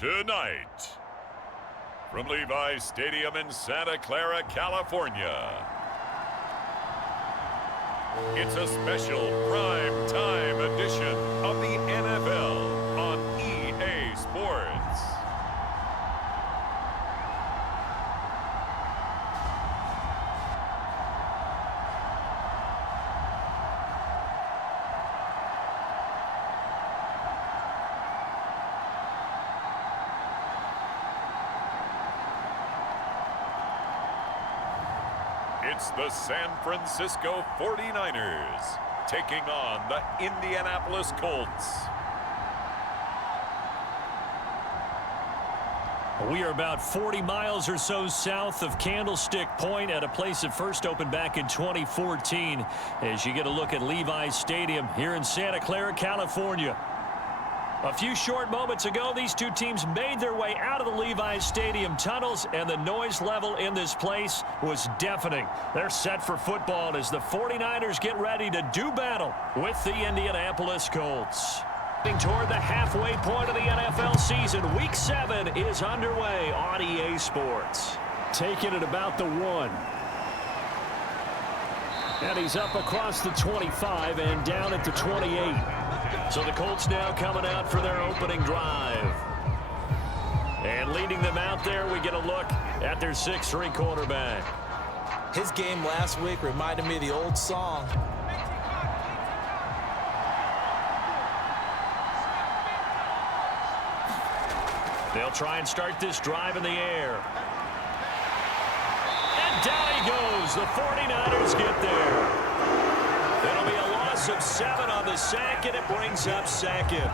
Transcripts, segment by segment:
Tonight, from Levi's Stadium in Santa Clara, California, it's a special prime time edition of the NFL on EA Sports. It's the San Francisco 49ers taking on the Indianapolis Colts. We are about 40 miles or so south of Candlestick Point at a place that first opened back in 2014 as you get a look at Levi's Stadium here in Santa Clara, California. A few short moments ago, these two teams made their way out of the Levi's Stadium tunnels, and the noise level in this place was deafening. They're set for football as the 49ers get ready to do battle with the Indianapolis Colts. Toward the halfway point of the NFL season, Week 7 is underway on EA Sports. Taking it about the 1. And he's up across the 25 and down at the 28. So the Colts now coming out for their opening drive. And leading them out there, we get a look at their 6'3" quarterback. His game last week reminded me of the old song. They'll try and start this drive in the air. And down he goes. The 49ers get there. It'll be a loss of 7 on the sack, and it brings up second.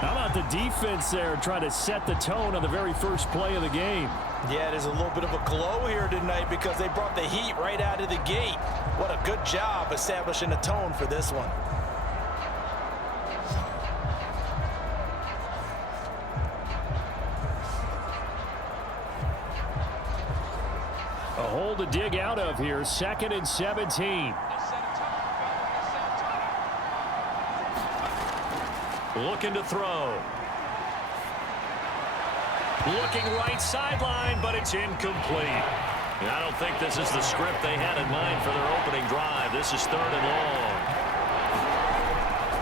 How about the defense there trying to set the tone on the very first play of the game? Yeah, there's a little bit of a glow here tonight because they brought the heat right out of the gate. What a good job establishing a tone for this one. A hole to dig out of here. 2nd and 17. Looking to throw. Looking right sideline, but it's incomplete. I don't think this is the script they had in mind for their opening drive. This is 3rd and long.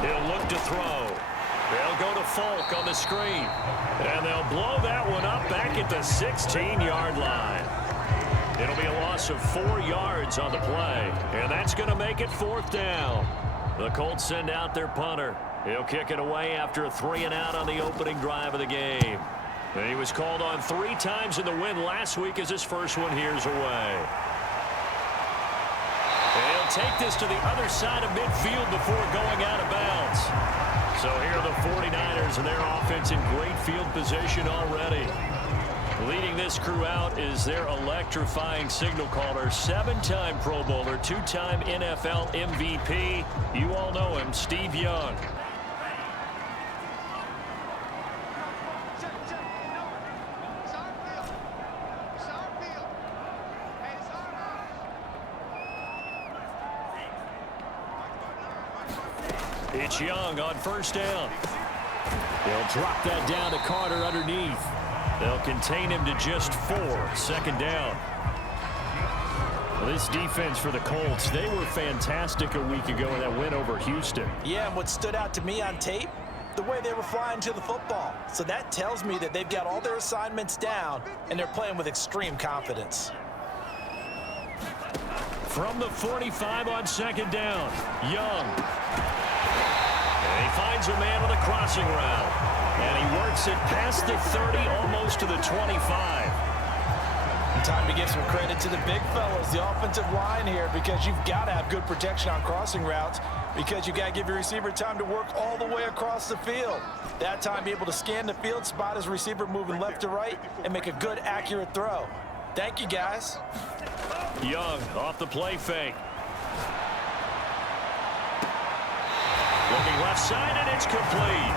He'll look to throw. They'll go to Falk on the screen. And they'll blow that one up back at the 16-yard line. It'll be a loss of 4 yards on the play. And that's going to make it 4th down. The Colts send out their punter. He'll kick it away after a 3-and-out on the opening drive of the game. And he was called on 3 times in the win last week as his first one here's away. And he'll take this to the other side of midfield before going out of bounds. So here are the 49ers and their offense in great field position already. Leading this crew out is their electrifying signal caller, 7-time Pro Bowler, 2-time NFL MVP. You all know him, Steve Young. It's Young on 1st down. They'll drop that down to Carter underneath. They'll contain him to just 4. 2nd down. Well, this defense for the Colts, they were fantastic a week ago in that win over Houston. Yeah, and what stood out to me on tape, the way they were flying to the football. So that tells me that they've got all their assignments down, and they're playing with extreme confidence. From the 45 on 2nd down, Young. And he finds a man with a crossing route. And he works it past the 30, almost to the 25. And time to give some credit to the big fellas, the offensive line here, because you've got to have good protection on crossing routes, because you got to give your receiver time to work all the way across the field. That time, be able to scan the field, spot his receiver moving left to right, and make a good, accurate throw. Thank you, guys. Young off the play fake. Looking left side, and it's complete.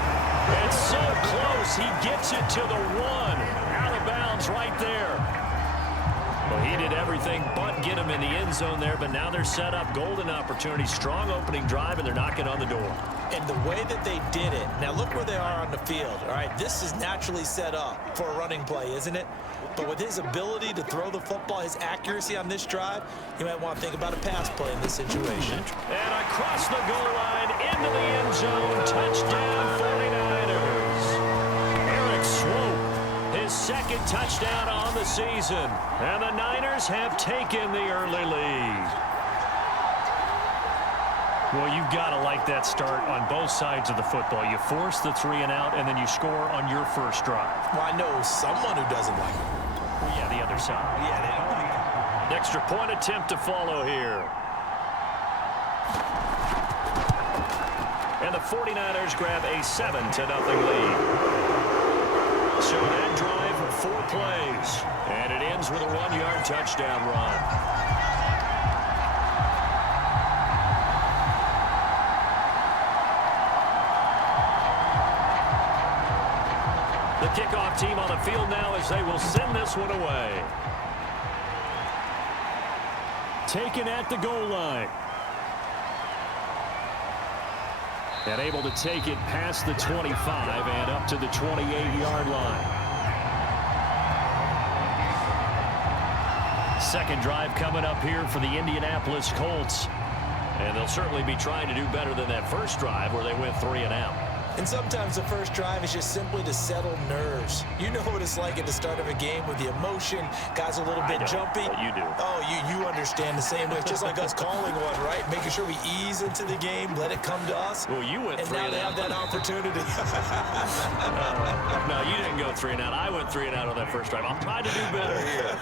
It's so close, he gets it to the 1. Out of bounds right there. Well, he did everything but get him in the end zone there, but now they're set up. Golden opportunity, strong opening drive, and they're knocking on the door. And the way that they did it, now look where they are on the field. All right, this is naturally set up for a running play, isn't it? But with his ability to throw the football, his accuracy on this drive, you might want to think about a pass play in this situation. And across the goal line, into the end zone, touchdown 49ers. Eric Swope, his 2nd touchdown on the season. And the Niners have taken the early lead. Well, you've got to like that start on both sides of the football. You force the 3-and-out, and then you score on your first drive. Well, I know someone who doesn't like it. Well, yeah, the other side. Yeah, they don't like it. Extra point attempt to follow here. And the 49ers grab a 7-0 lead. So that drive, 4 plays. And it ends with a 1-yard touchdown run. The kickoff team on the field now as they will send this one away. Taken at the goal line. And able to take it past the 25 and up to the 28-yard line. Second drive coming up here for the Indianapolis Colts. And they'll certainly be trying to do better than that first drive where they went 3-and-out. And sometimes the first drive is just simply to settle nerves. You know what it's like at the start of a game with the emotion, guys a little bit jumpy. You do. Oh, you understand the same way. It's just like us calling one, right? Making sure we ease into the game, let it come to us. Well, you went and 3 now and they out. have that opportunity. No, you didn't go 3 and out. I went 3 and out on that first drive. I'll try to do better here.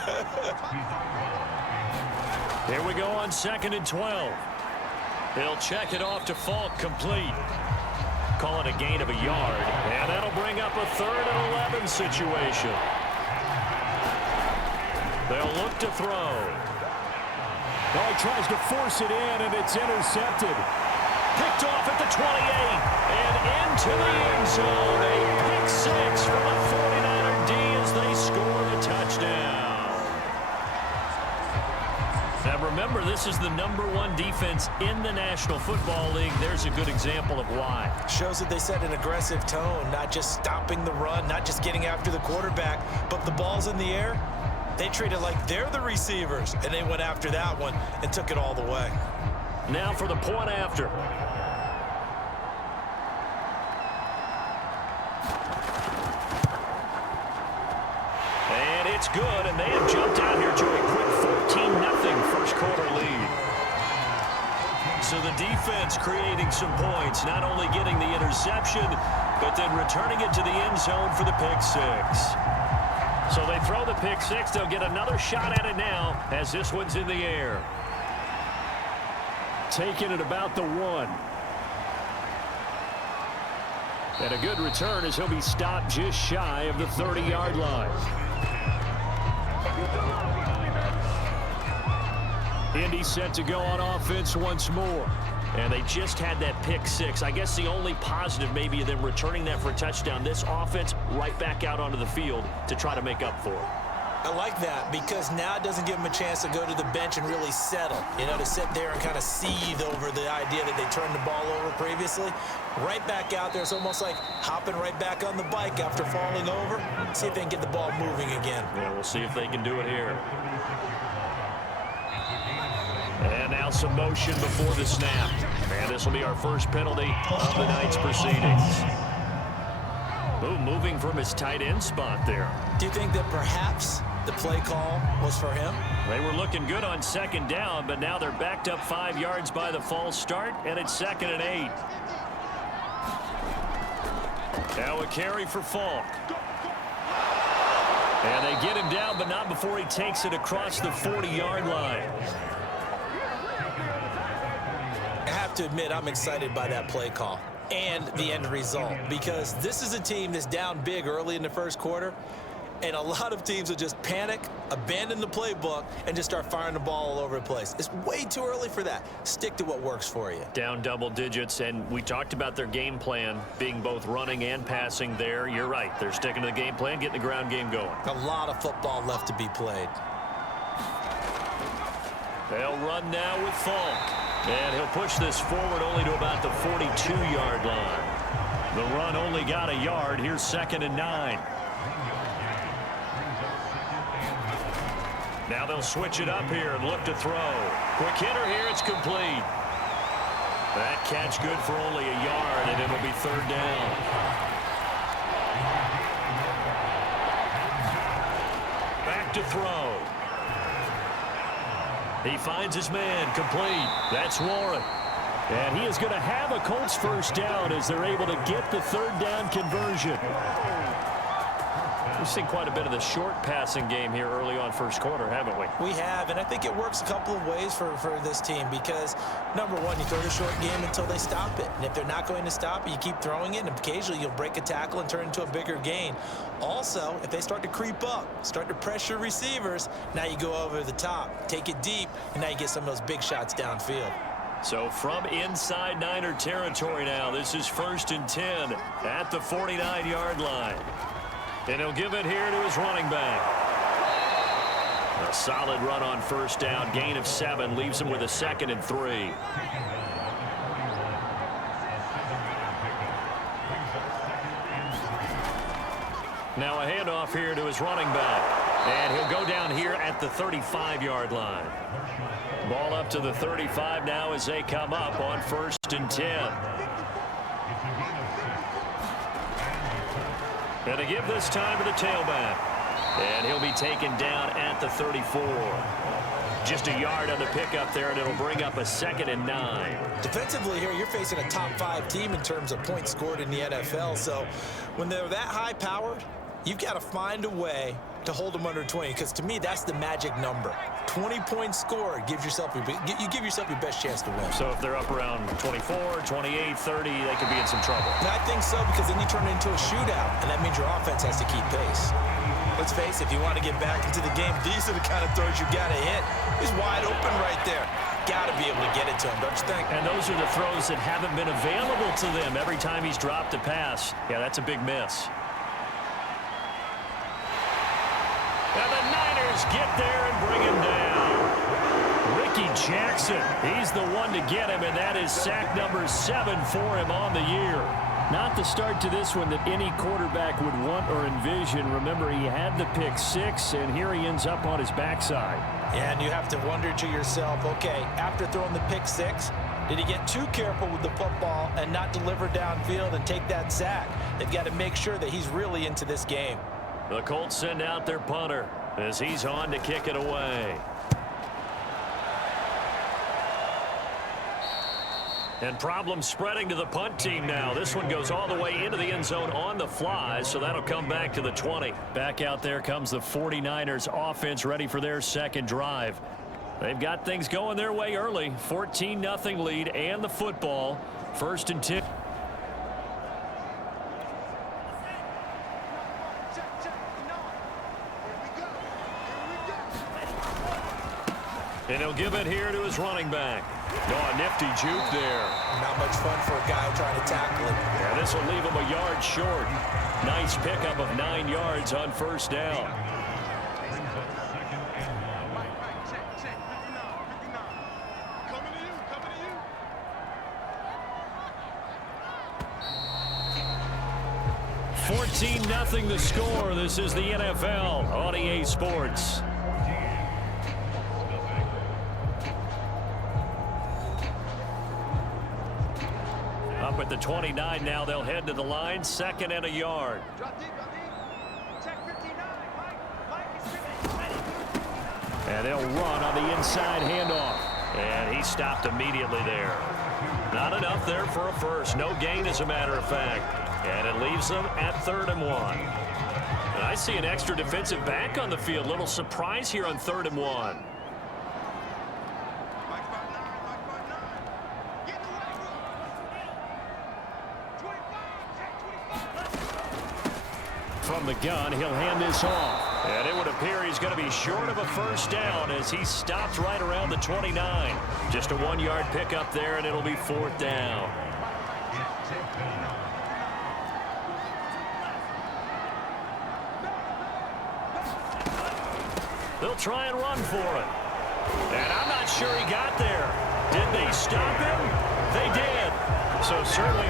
Here we go on 2nd and 12. He'll check it off to Falk, complete. Call it a gain of a yard, and that'll bring up a 3rd and 11 situation. They'll look to throw. Oh, he tries to force it in, and it's intercepted. Picked off at the 28, and into the end zone. A pick 6 from a 49er D as they score the touchdown. Now remember, this is the #1 defense in the National Football League. There's a good example of why. Shows that they set an aggressive tone, not just stopping the run, not just getting after the quarterback, but the ball's in the air. They treat it like they're the receivers, and they went after that one and took it all the way. Now for the point after. And it's good, and they have jumped out here to a quick 14-0 first quarter lead. So the defense creating some points, not only getting the interception, but then returning it to the end zone for the pick 6. So they throw the pick 6. They'll get another shot at it now as this one's in the air. Taking it about the 1. And a good return as he'll be stopped just shy of the 30-yard line. Indy set to go on offense once more. And they just had that pick 6. I guess the only positive maybe of them returning that for a touchdown. This offense right back out onto the field to try to make up for it. I like that because now it doesn't give them a chance to go to the bench and really settle. You know, to sit there and kind of seethe over the idea that they turned the ball over previously. Right back out there. It's almost like hopping right back on the bike after falling over. See if they can get the ball moving again. Yeah, we'll see if they can do it here. And now some motion before the snap. And this will be our first penalty of the night's proceedings. Ooh, moving from his tight end spot there. Do you think that perhaps the play call was for him? They were looking good on 2nd down, but now they're backed up 5 yards by the false start, and it's 2nd and 8. Now a carry for Falk. And they get him down, but not before he takes it across the 40-yard line. I have to admit, I'm excited by that play call and the end result because this is a team that's down big early in the first quarter, and a lot of teams will just panic, abandon the playbook, and just start firing the ball all over the place. It's way too early for that. Stick to what works for you. Down double digits, and we talked about their game plan being both running and passing there. You're right. They're sticking to the game plan, getting the ground game going. A lot of football left to be played. They'll run now with Falk. And he'll push this forward only to about the 42-yard line. The run only got a yard. Here's 2nd and 9. Now they'll switch it up here and look to throw. Quick hitter here. It's complete. That catch good for only a yard, and it'll be 3rd down. Back to throw. He finds his man, complete. That's Warren. And he is going to have a Colts first down as they're able to get the 3rd down conversion. We've seen quite a bit of the short passing game here early on first quarter, haven't we? We have, and I think it works a couple of ways for this team because, number one, you throw the short game until they stop it. And if they're not going to stop it, you keep throwing it, and occasionally you'll break a tackle and turn it into a bigger gain. Also, if they start to creep up, start to pressure receivers, now you go over the top, take it deep, and now you get some of those big shots downfield. So from inside Niner territory now, this is 1st and 10 at the 49-yard line. And he'll give it here to his running back. A solid run on 1st down, gain of 7, leaves him with a 2nd and 3. Now a handoff here to his running back. And he'll go down here at the 35-yard line. Ball up to the 35 now as they come up on 1st and 10. And to give this time to the tailback. And he'll be taken down at the 34. Just a yard on the pickup there, and it'll bring up a 2nd and 9. Defensively here, you're facing a top 5 team in terms of points scored in the NFL. So when they're that high powered, you've got to find a way to hold them under 20, because to me, that's the magic number. 20 points scored gives yourself you give yourself your best chance to win. So if they're up around 24, 28, 30, they could be in some trouble. And I think so, because then you turn it into a shootout, and that means your offense has to keep pace. Let's face it, if you want to get back into the game, these are the kind of throws you got to hit. He's wide open right there. Got to be able to get it to him, don't you think? And those are the throws that haven't been available to them every time he's dropped a pass. Yeah, that's a big miss. And the Niners get there and bring him down. Ricky Jackson, he's the one to get him, and that is sack number 7 for him on the year. Not the start to this one that any quarterback would want or envision. Remember, he had the pick 6, and here he ends up on his backside. Yeah, and you have to wonder to yourself, okay, after throwing the pick 6, did he get too careful with the football and not deliver downfield and take that sack? They've got to make sure that he's really into this game. The Colts send out their punter as he's on to kick it away. And problems spreading to the punt team now. This one goes all the way into the end zone on the fly, so that'll come back to the 20. Back out there comes the 49ers offense, ready for their second drive. They've got things going their way early. 14-0 lead and the football. 1st and 10. And he'll give it here to his running back. Oh, a nifty juke there. Not much fun for a guy trying to tackle him. Yeah, this will leave him a yard short. Nice pickup of 9 yards on 1st down. $14-0 the score. This is the NFL on EA Sports. Up at the 29 now, they'll head to the line, 2nd and a yard. And they'll run on the inside handoff. And he stopped immediately there. Not enough there for a first. No gain, as a matter of fact. And it leaves them at 3rd and 1. And I see an extra defensive back on the field. Little surprise here on 3rd and 1. From the gun, he'll hand this off. And it would appear he's going to be short of a 1st down as he stopped right around the 29. Just a 1-yard pickup there, and it'll be 4th down. They'll try and run for it. And I'm not sure he got there. Did they stop him? They did. So certainly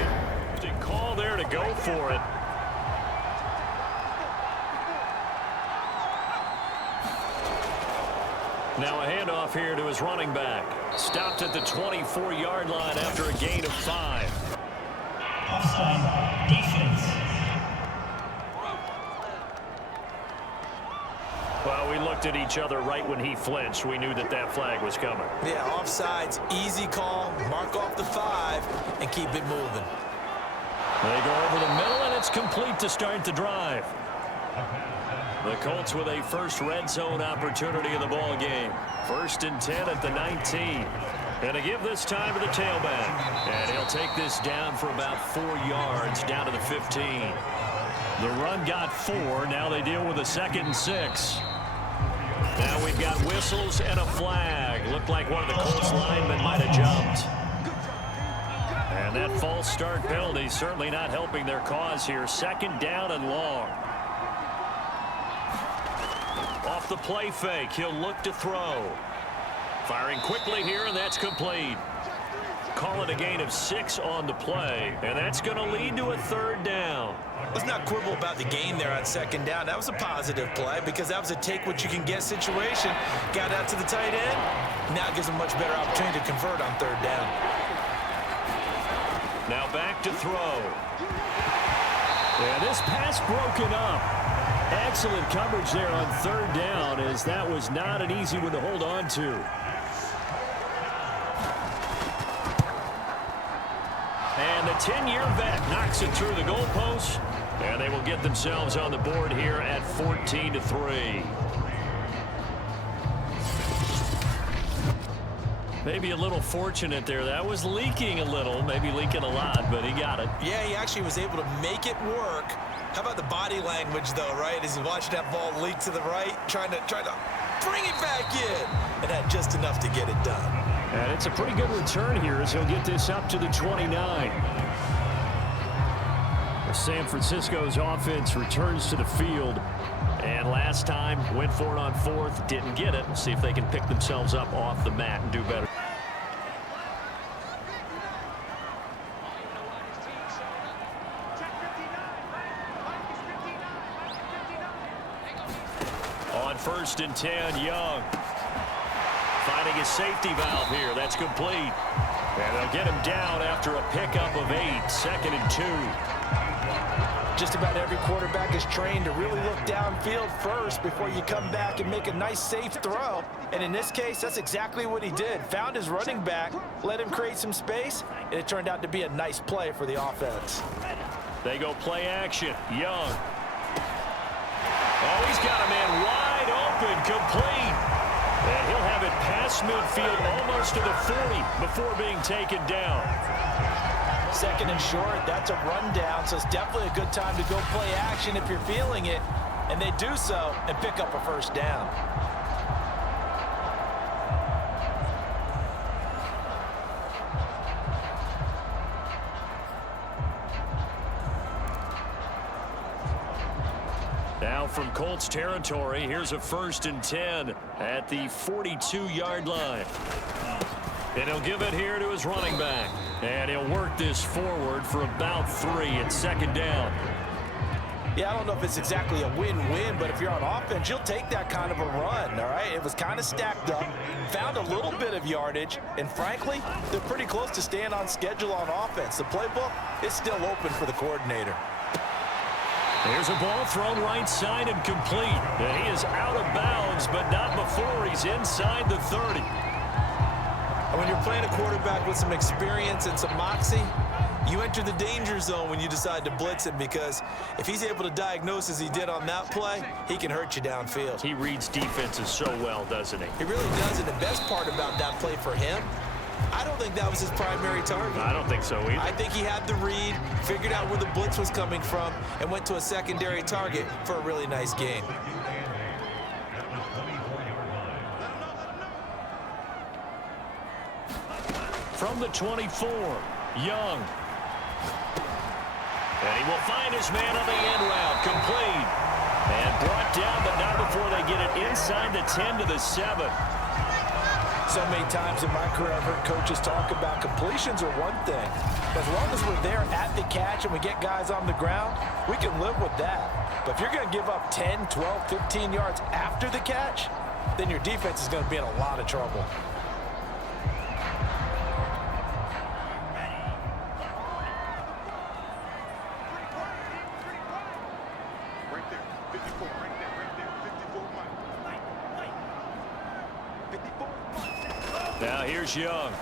a call there to go for it. Now a handoff here to his running back. Stopped at the 24-yard line after a gain of 5. Offside defense. Well, we looked at each other right when he flinched. We knew that that flag was coming. Yeah, offsides, easy call. Mark off the 5 and keep it moving. They go over the middle, and it's complete to start the drive. The Colts with a first red zone opportunity in the ball game. 1st and 10 at the 19. And to give this time to the tailback. And he'll take this down for about 4 yards down to the 15. The run got 4. Now they deal with a 2nd and 6. Now we've got whistles and a flag. Looked like one of the Colts linemen might have jumped. And that false start penalty certainly not helping their cause here. 2nd down and long. Off the play fake, he'll look to throw. Firing quickly here, and that's complete. Call it a gain of 6 on the play, and that's going to lead to a 3rd down. Let's not quibble about the gain there on 2nd down. That was a positive play because that was a take-what-you-can-get situation. Got out to the tight end. Now it gives them a much better opportunity to convert on 3rd down. Now back to throw. And this pass broken up. Excellent coverage there on third down, as that was not an easy one to hold on to. And the 10-year vet knocks it through the goalpost, and they will get themselves on the board here at 14-3. Maybe a little fortunate there. That was leaking a little, maybe leaking a lot, but he got it. Yeah, he actually was able to make it work. How about the body language, though, right? As he watched that ball leak to the right, trying to bring it back in, and had just enough to get it done. And it's a pretty good return here as he'll get this up to the 29. San Francisco's offense returns to the field. And last time, went for it on fourth, didn't get it. See if they can pick themselves up off the mat and do better. On 1st and 10, Young. Finding his safety valve here. That's complete. And they'll get him down after a pickup of 8. 2nd and 2. Just about every quarterback is trained to really look downfield first before you come back and make a nice, safe throw. And in this case, that's exactly what he did. Found his running back, let him create some space, and it turned out to be a nice play for the offense. They go play action. Young. Oh, he's got a man wide open, complete. And he'll have it past midfield almost to the 40 before being taken down. 2nd and short, that's a rundown, so it's definitely a good time to go play action if you're feeling it. And they do so and pick up a 1st down. Now from Colts territory, here's a 1st and 10 at the 42-yard line. And he'll give it here to his running back. And he'll work this forward for about 3 at 2nd down. Yeah, I don't know if it's exactly a win-win, but if you're on offense, you'll take that kind of a run, all right? It was kind of stacked up, found a little bit of yardage, and frankly, they're pretty close to staying on schedule on offense. The playbook is still open for the coordinator. There's a ball thrown right side and complete. And he is out of bounds, but not before he's inside the 30. And when you're playing a quarterback with some experience and some moxie, you enter the danger zone when you decide to blitz him, because if he's able to diagnose as he did on that play, he can hurt you downfield. He reads defenses so well, doesn't he? He really does, and the best part about that play for him, I don't think that was his primary target. I don't think so either. I think he had the read, figured out where the blitz was coming from, and went to a secondary target for a really nice gain. From the 24, Young. And he will find his man on the end route, complete. And brought down, but not before they get it inside the 10 to the 7. So many times in my career, I've heard coaches talk about completions are one thing. But as long as we're there at the catch and we get guys on the ground, we can live with that. But if you're going to give up 10, 12, 15 yards after the catch, then your defense is going to be in a lot of trouble. Now here's Young.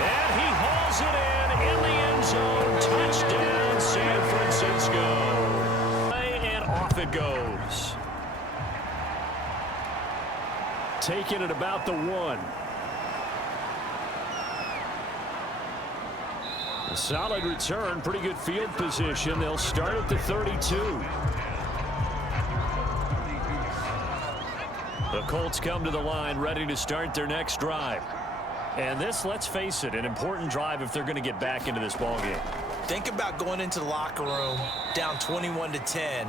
And he hauls it in the end zone. Touchdown, San Francisco. And off it goes. Taking it about the 1. A solid return, pretty good field position. They'll start at the 32. The Colts come to the line ready to start their next drive. And this, let's face it, an important drive if they're going to get back into this ballgame. Think about going into the locker room down 21-10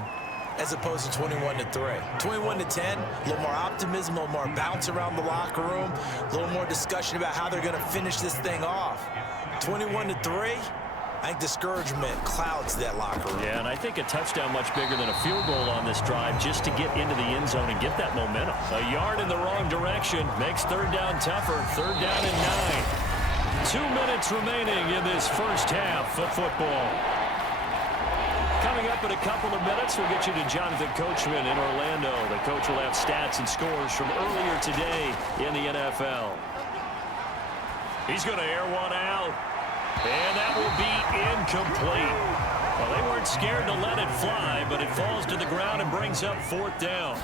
as opposed to 21-3. 21-10, a little more optimism, a little more bounce around the locker room, a little more discussion about how they're going to finish this thing off. 21-3, I think discouragement clouds that locker room. Yeah, and I think a touchdown much bigger than a field goal on this drive just to get into the end zone and get that momentum. A yard in the wrong direction makes 3rd down tougher. 3rd down and 9. 2 minutes remaining in this first half of football. Coming up in a couple of minutes, we'll get you to Jonathan Coachman in Orlando. The coach will have stats and scores from earlier today in the NFL. He's going to air one out, and that will be incomplete. Well, they weren't scared to let it fly, but it falls to the ground and brings up 4th down.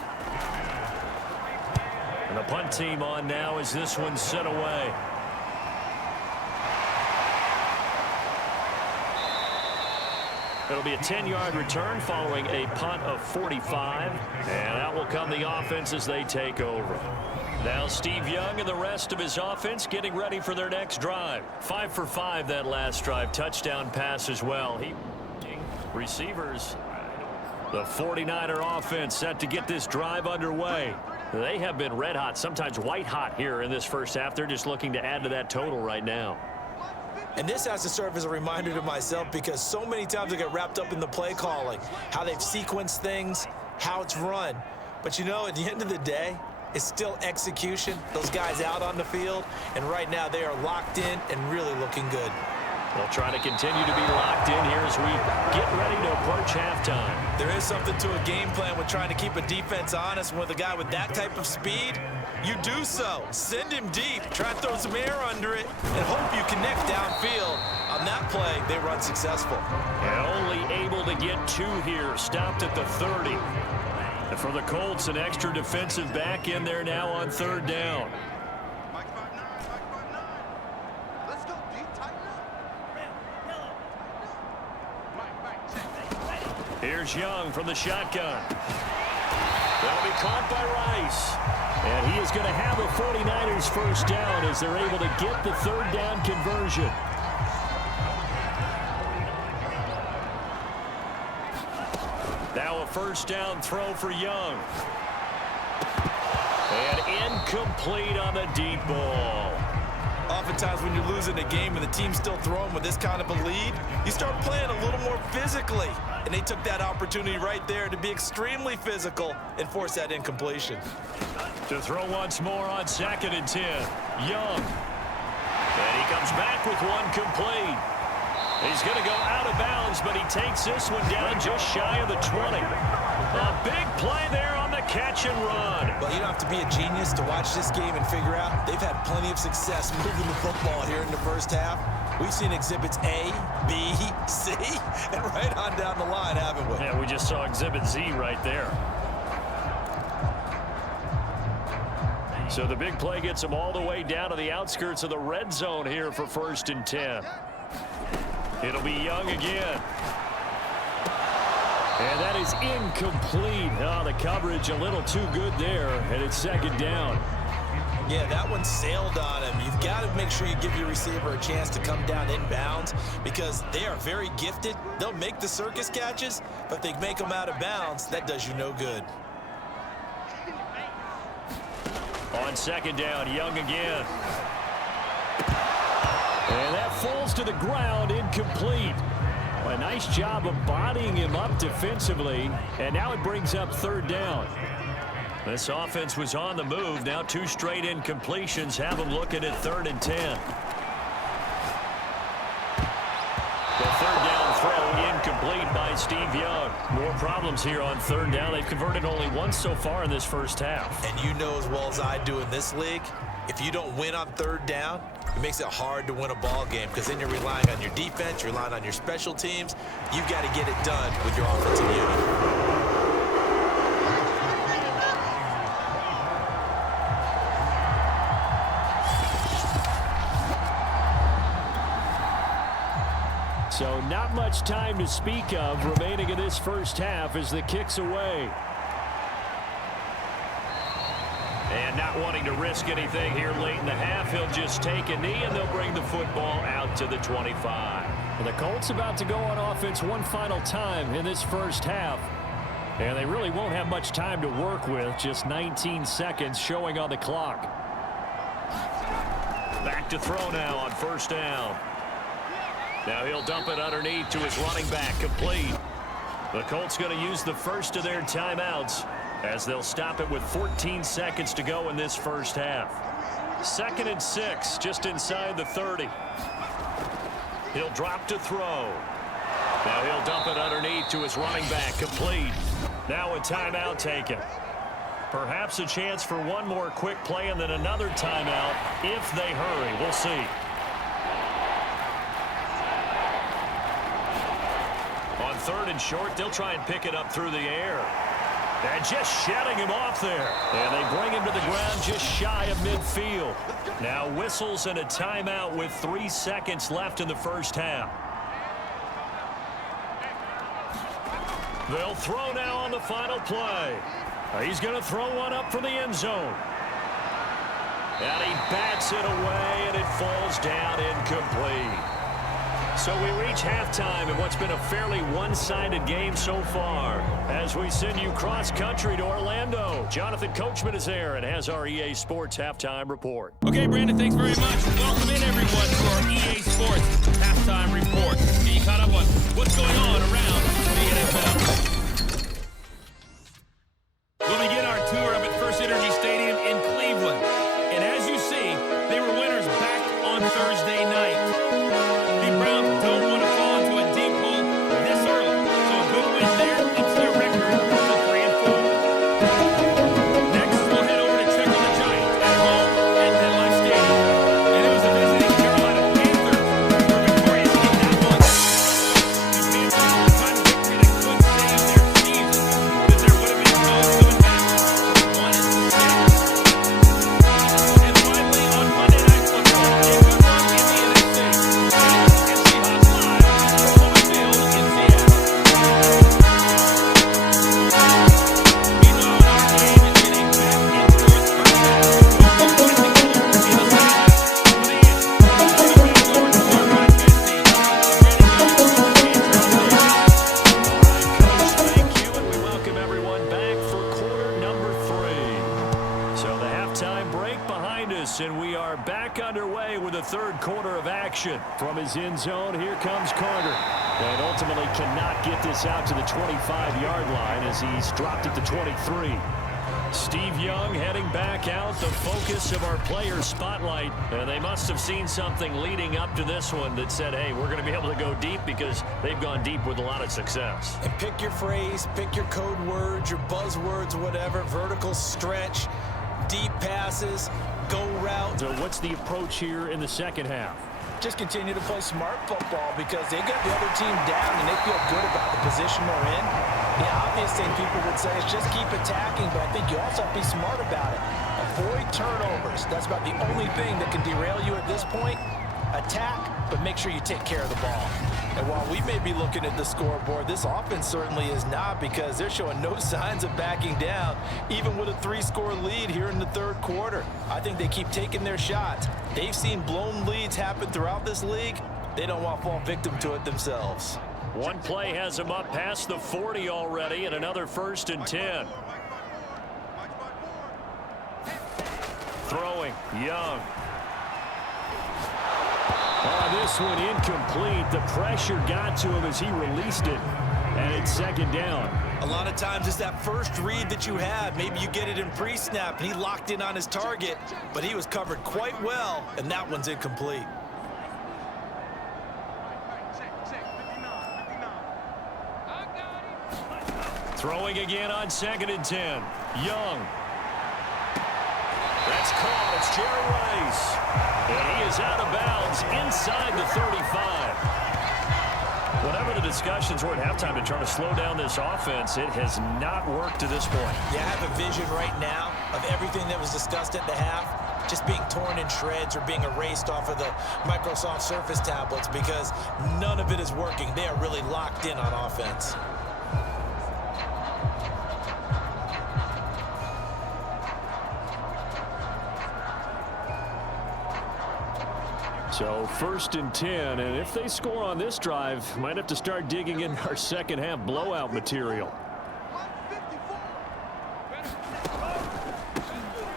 And the punt team on now as this one's sent away. It'll be a 10-yard return following a punt of 45. And out will come the offense as they take over. Now Steve Young and the rest of his offense getting ready for their next drive. 5 for 5 that last drive. Touchdown pass as well. Receivers. The 49er offense set to get this drive underway. They have been red hot, sometimes white hot here in this first half. They're just looking to add to that total right now. And this has to serve as a reminder to myself because so many times I get wrapped up in the play calling, how they've sequenced things, how it's run. But, you know, at the end of the day, it's still execution. Those guys out on the field, and right now they are locked in and really looking good. They'll try to continue to be locked in here as we get ready to approach halftime. There is something to a game plan with trying to keep a defense honest. With a guy with that type of speed, you do so. Send him deep. Try to throw some air under it and hope you connect downfield. On that play, they run successful. And only able to get 2 here. Stopped at the 30. And for the Colts, an extra defensive back in there now on 3rd down. Here's Young from the shotgun. That'll be caught by Rice. And he is going to have a 49ers first down as they're able to get the 3rd down conversion. Now a first down throw for Young. And incomplete on the deep ball. Oftentimes when you're losing a game and the team's still throwing with this kind of a lead, you start playing a little more physically. And they took that opportunity right there to be extremely physical and force that incompletion. To throw once more on 2nd and 10. Young. And he comes back with one complete. He's going to go out of bounds, but he takes this one down just shy of the 20. A big play there on the catch and run. Well, you don't have to be a genius to watch this game and figure out they've had plenty of success moving the football here in the first half. We've seen exhibits A, B, C, and right on down the line, haven't we? Yeah, we just saw exhibit Z right there. So the big play gets them all the way down to the outskirts of the red zone here for 1st and 10. It'll be Young again. And that is incomplete. Oh, the coverage a little too good there, and it's 2nd down. Yeah, that one sailed on him. You've got to make sure you give your receiver a chance to come down inbounds because they are very gifted. They'll make the circus catches, but if they make them out of bounds, that does you no good. On 2nd down, Young again. And that falls to the ground, incomplete. A nice job of bodying him up defensively, and now it brings up 3rd down. This offense was on the move. Now 2 straight incompletions have them looking at 3rd and 10. The 3rd down throw incomplete by Steve Young. More problems here on 3rd down. They've converted only once so far in this first half. And you know as well as I do in this league, if you don't win on 3rd down, it makes it hard to win a ball game because then you're relying on your defense, you're relying on your special teams. You've got to get it done with your offensive unit. So not much time to speak of remaining in this first half as the kick's away. And not wanting to risk anything here late in the half, he'll just take a knee and they'll bring the football out to the 25. Well, the Colts about to go on offense one final time in this first half. And they really won't have much time to work with, just 19 seconds showing on the clock. Back to throw now on 1st down. Now he'll dump it underneath to his running back, complete. The Colts going to use the first of their timeouts as they'll stop it with 14 seconds to go in this first half. 2nd and 6, just inside the 30. He'll drop to throw. Now he'll dump it underneath to his running back, complete. Now a timeout taken. Perhaps a chance for one more quick play and then another timeout if they hurry. We'll see. On 3rd and short, they'll try and pick it up through the air. And just shedding him off there. And they bring him to the ground just shy of midfield. Now whistles and a timeout with 3 seconds left in the first half. They'll throw now on the final play. He's going to throw one up from the end zone. And he bats it away, and it falls down incomplete. So we reach halftime in what's been a fairly one-sided game so far. As we send you cross-country to Orlando, Jonathan Coachman is there and has our EA Sports Halftime Report. Okay, Brandon, thanks very much. Welcome in, everyone, to our EA Sports Halftime Report. Get you caught up on what's going on around the NFL. We'll begin our tour up at First Energy Stadium in Cleveland. And as you see, they were winners back on Thursday night. The Browns don't want to fall into a deep hole this early. So a good win there ups their record to 3-4. Next, we'll head over to check on the Giants at home at MetLife Stadium. And it was the visiting Carolina Panthers who were victorious in that one. The Panthers won a victory that could save their season, because there would have been no going back to 1-6. And finally, on Monday Night Football, a good one in the NFC. Saints and Seahawks live from Home Field in Seattle. Meanwhile, our game is getting back and forth right now. We'll be pressing forward in the second half. For the end, we'll be back over to our broadcast team. Brandon Jones, Coach, thank you, and we welcome everyone back for quarter number 3. So the halftime break behind us, and we are back underway with the 3rd quarter of action. From his end zone, here comes Carter. And ultimately cannot get this out to the 25-yard line as he's dropped at the 23. Steve Young heading back out, the focus of our player spotlight. And they must have seen something leading up to this one that said, hey, we're going to be able to go deep, because they've gone deep with a lot of success. And pick your phrase, pick your code words, your buzzwords, whatever. Vertical stretch, deep passes, go route. So what's the approach here in the second half? Just continue to play smart football, because they got the other team down and they feel good about the position they're in. The obvious thing people would say is just keep attacking, but I think you also have to be smart about it. Avoid turnovers. That's about the only thing that can derail you at this point. Attack, but make sure you take care of the ball. And while we may be looking at the scoreboard, this offense certainly is not, because they're showing no signs of backing down, even with a 3-score lead here in the 3rd quarter. I think they keep taking their shots. They've seen blown leads happen throughout this league. They don't want to fall victim to it themselves. One play has him up past the 40 already, and another 1st and 10. Throwing, Young. This one incomplete. The pressure got to him as he released it, and it's 2nd down. A lot of times it's that first read that you have. Maybe you get it in pre-snap, and he locked in on his target, but he was covered quite well, and that one's incomplete. Throwing again on 2nd and 10. Young. That's caught. It's Jerry Rice. And he is out of bounds inside the 35. Whatever the discussions were at halftime to try to slow down this offense, it has not worked to this point. Yeah, I have a vision right now of everything that was discussed at the half just being torn in shreds or being erased off of the Microsoft Surface tablets, because none of it is working. They are really locked in on offense. So 1st and 10, and if they score on this drive, might have to start digging in our second half blowout material.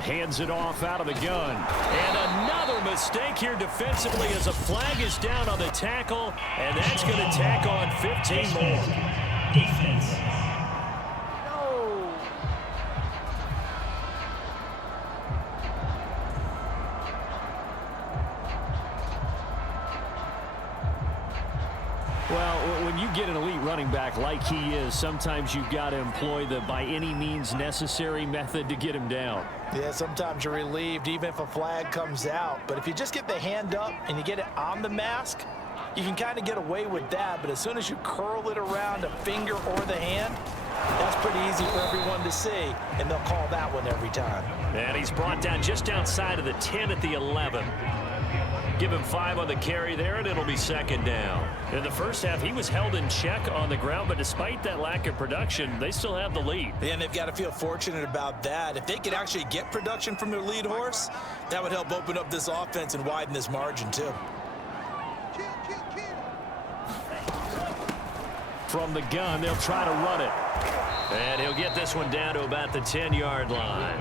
Hands it off out of the gun. And another mistake here defensively as a flag is down on the tackle, and that's going to tack on 15 more. Defense. Well, when you get an elite running back like he is, sometimes you've got to employ the by any means necessary method to get him down. Yeah, sometimes you're relieved even if a flag comes out. But if you just get the hand up and you get it on the mask, you can kind of get away with that. But as soon as you curl it around a finger or the hand, that's pretty easy for everyone to see, and they'll call that one every time. And he's brought down just outside of the 10 at the 11. Give him 5 on the carry there, and it'll be second down. In the first half, he was held in check on the ground, but despite that lack of production, they still have the lead. And they've got to feel fortunate about that. If they could actually get production from their lead horse, that would help open up this offense and widen this margin, too. From the gun, they'll try to run it. And he'll get this one down to about the 10-yard line.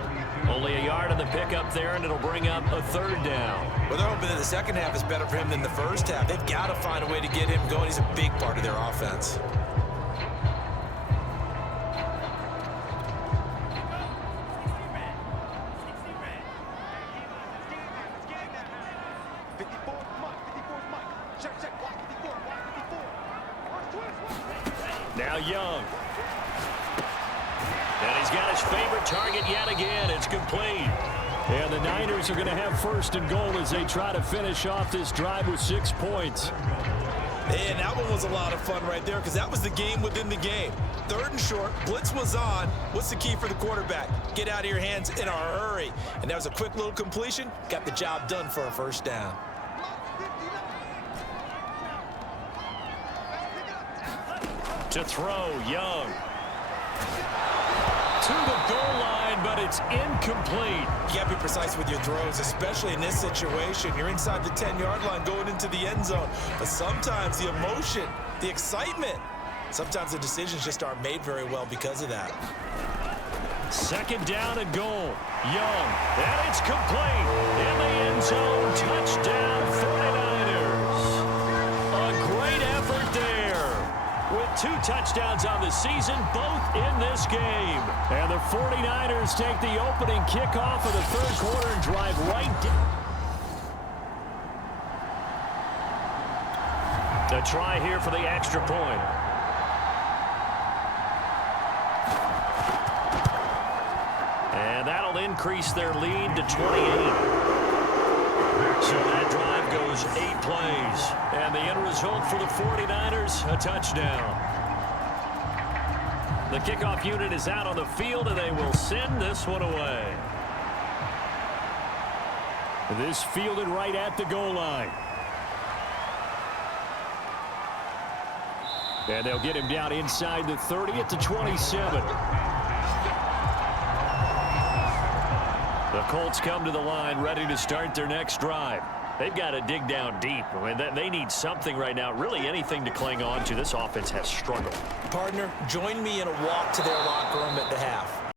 Only a yard on the pickup there, and it'll bring up a third down. Well, they're hoping that the second half is better for him than the first half. They've got to find a way to get him going. He's a big part of their offense. Now Young. And he's got his favorite target yet again. It's complete. And the Niners are going to have first and goal as they try to finish off this drive with 6 points. And that one was a lot of fun right there because that was the game within the game. Third and short, blitz was on. What's the key for the quarterback? Get out of your hands in a hurry. And that was a quick little completion. Got the job done for a first down. To throw, Young. To the goal line, but it's incomplete. You got to be precise with your throws, especially in this situation. You're inside the 10-yard line going into the end zone. But sometimes the emotion, the excitement, sometimes the decisions just aren't made very well because of that. Second down and goal. Young. And it's complete. In the end zone. Touchdown, 49ers. A great effort there. With 2 touchdowns on the season, both in this game. And the 49ers take the opening kickoff of the third quarter and drive right down. A try here for the extra point. And that'll increase their lead to 28. So that drive goes 8 plays. And the end result for the 49ers, a touchdown. The kickoff unit is out on the field, and they will send this one away. This fielded right at the goal line. And they'll get him down inside the 30 at the 27. The Colts come to the line ready to start their next drive. They've got to dig down deep. I mean, they need something right now, really anything to cling on to. This offense has struggled. Partner, join me in a walk to their locker room at the half.